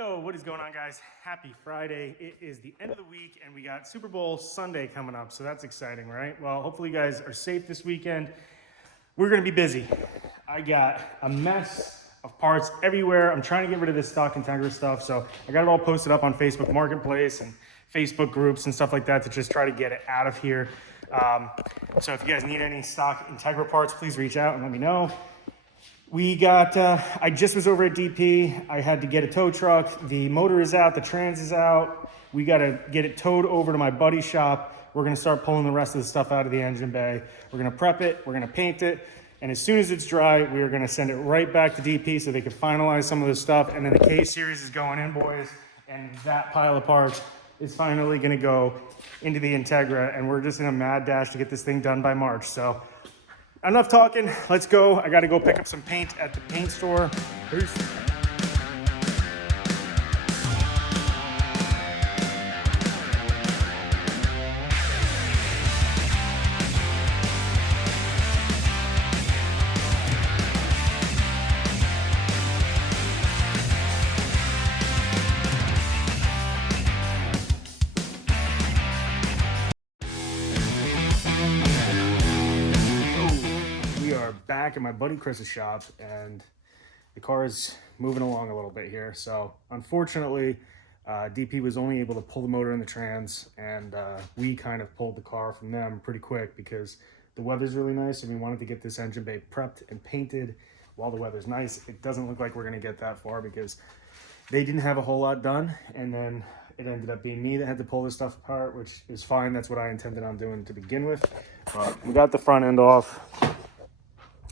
Yo, what is going on, guys? Happy Friday. It is the end of the week and we got Super Bowl Sunday coming up, so that's exciting, right? Well, hopefully you guys are safe this weekend. We're gonna be busy. I got a mess of parts everywhere. I'm trying to get rid of this stock Integra stuff, so I got it all posted up on Facebook Marketplace and Facebook groups and stuff like that to just try to get it out of here. So if you guys need any stock Integra parts, please reach out and let me know. We got, I just was over at DP. I had to get a tow truck. The motor is out, the trans is out. We got to get it towed over to my buddy's shop. We're going to start pulling the rest of the stuff out of the engine bay. We're going to prep it, we're going to paint it, and as soon as it's dry, we are going to send it right back to DP so they can finalize some of this stuff. And then the K series is going in, boys, and that pile of parts is finally going to go into the Integra, and we're just in a mad dash to get this thing done by March. So enough talking, let's go. I gotta go pick up some paint at the paint store. Peace. Back at my buddy Chris's shop, and the car is moving along a little bit here. So unfortunately, DP was only able to pull the motor and the trans, and we kind of pulled the car from them pretty quick because the weather's really nice and we wanted to get this engine bay prepped and painted while the weather's nice. It doesn't look like we're going to get that far because they didn't have a whole lot done, and then it ended up being me that had to pull this stuff apart, which is fine. That's what I intended on doing to begin with. But we got the front end off.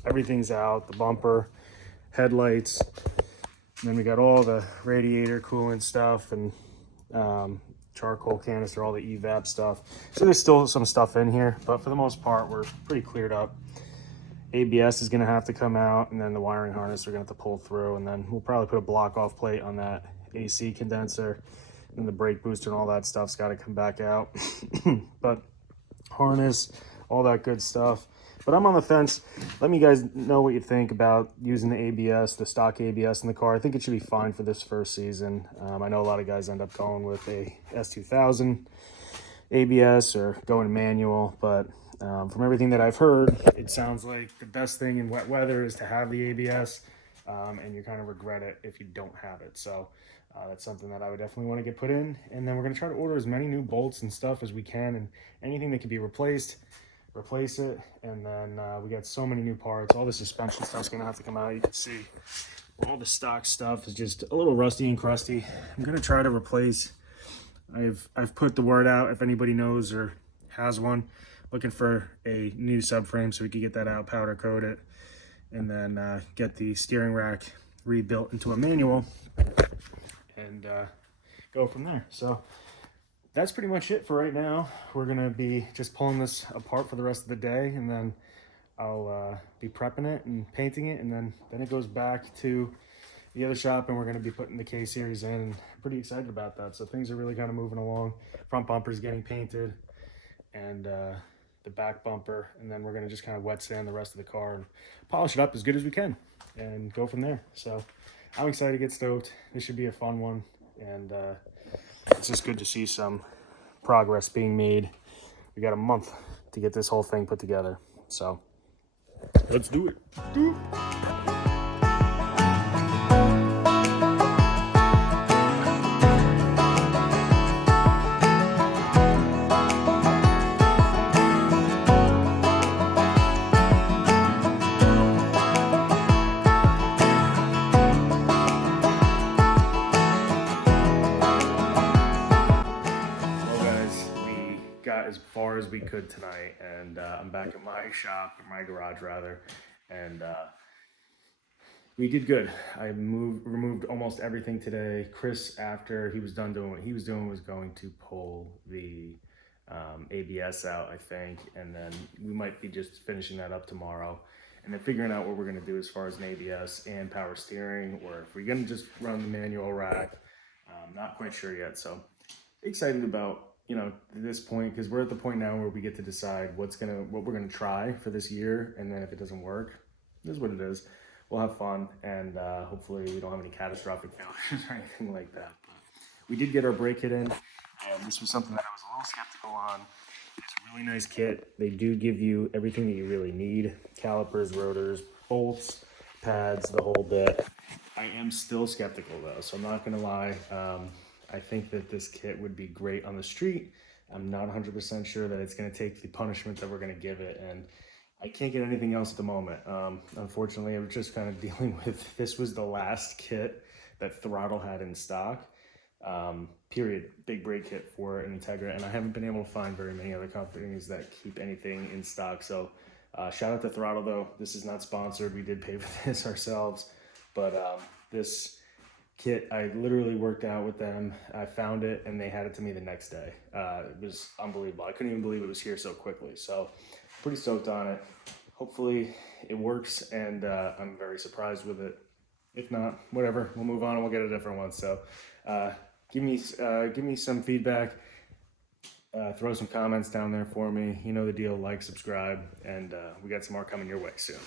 Everything's out, the bumper, headlights, and then we got all the radiator coolant stuff and charcoal canister, all the evap stuff. So there's still some stuff in here, but for the most part, we're pretty cleared up. ABS is gonna have to come out, and then the wiring harness we're gonna have to pull through, and then we'll probably put a block off plate on that AC condenser, and the brake booster and all that stuff's gotta come back out. But harness, all that good stuff. But I'm on the fence. Let me guys know what you think about using the ABS, the stock ABS in the car. I think it should be fine for this first season. I know a lot of guys end up going with a S2000 ABS or going manual, but from everything that I've heard, it sounds like the best thing in wet weather is to have the ABS, and you kind of regret it if you don't have it. So that's something that I would definitely want to get put in. And then we're going to try to order as many new bolts and stuff as we can, and anything that can be replaced, replace it. And then we got so many new parts. All the suspension stuff's gonna have to come out. You can see all the stock stuff is just a little rusty and crusty. I'm gonna try to replace. I've put the word out if anybody knows or has one, looking for a new subframe so we could get that out, powder coat it, and then get the steering rack rebuilt into a manual and go from there. So that's pretty much it for right now. We're gonna be just pulling this apart for the rest of the day, and then I'll be prepping it and painting it, and then it goes back to the other shop, and we're gonna be putting the K series in. And I'm pretty excited about that. So things are really kind of moving along. Front bumper's getting painted, and the back bumper, and then we're gonna just kind of wet sand the rest of the car and polish it up as good as we can and go from there. So I'm excited to get stoked. This should be a fun one, and it's just good to see some progress being made. We got a month to get this whole thing put together. So let's do it. As far as we could tonight, and I'm back at my shop, or my garage rather, and we did good. I removed almost everything today. Chris, after he was done doing what he was doing, was going to pull the ABS out, I think, and then we might be just finishing that up tomorrow, and then figuring out what we're going to do as far as an ABS and power steering, or if we're going to just run the manual rack. Not quite sure yet, so excited about, you know, at this point, because we're at the point now where we get to decide what we're gonna try for this year, and then if it doesn't work, it is what it is. we'll have fun, and hopefully we don't have any catastrophic failures or anything like that. But we did get our brake kit in, and this was something that I was a little skeptical on. It's a really nice kit. They do give you everything that you really need: calipers, rotors, bolts, pads, the whole bit. I am still skeptical though, so I'm not gonna lie. I think that this kit would be great on the street. I'm not 100% sure that it's gonna take the punishment that we're gonna give it, and I can't get anything else at the moment. Unfortunately, I was just kind of dealing with, this was the last kit that Throttle had in stock. Period. Big brake kit for an Integra, and I haven't been able to find very many other companies that keep anything in stock. So shout out to Throttle though. This is not sponsored. We did pay for this ourselves, but this kit, I literally worked out with them. I found it and they had it to me the next day. It was unbelievable. I couldn't even believe it was here so quickly. So pretty stoked on it. Hopefully it works, and I'm very surprised with it. If not, whatever, we'll move on and we'll get a different one. So give me some feedback. Throw some comments down there for me. You know the deal. Like, subscribe, and we got some more coming your way soon.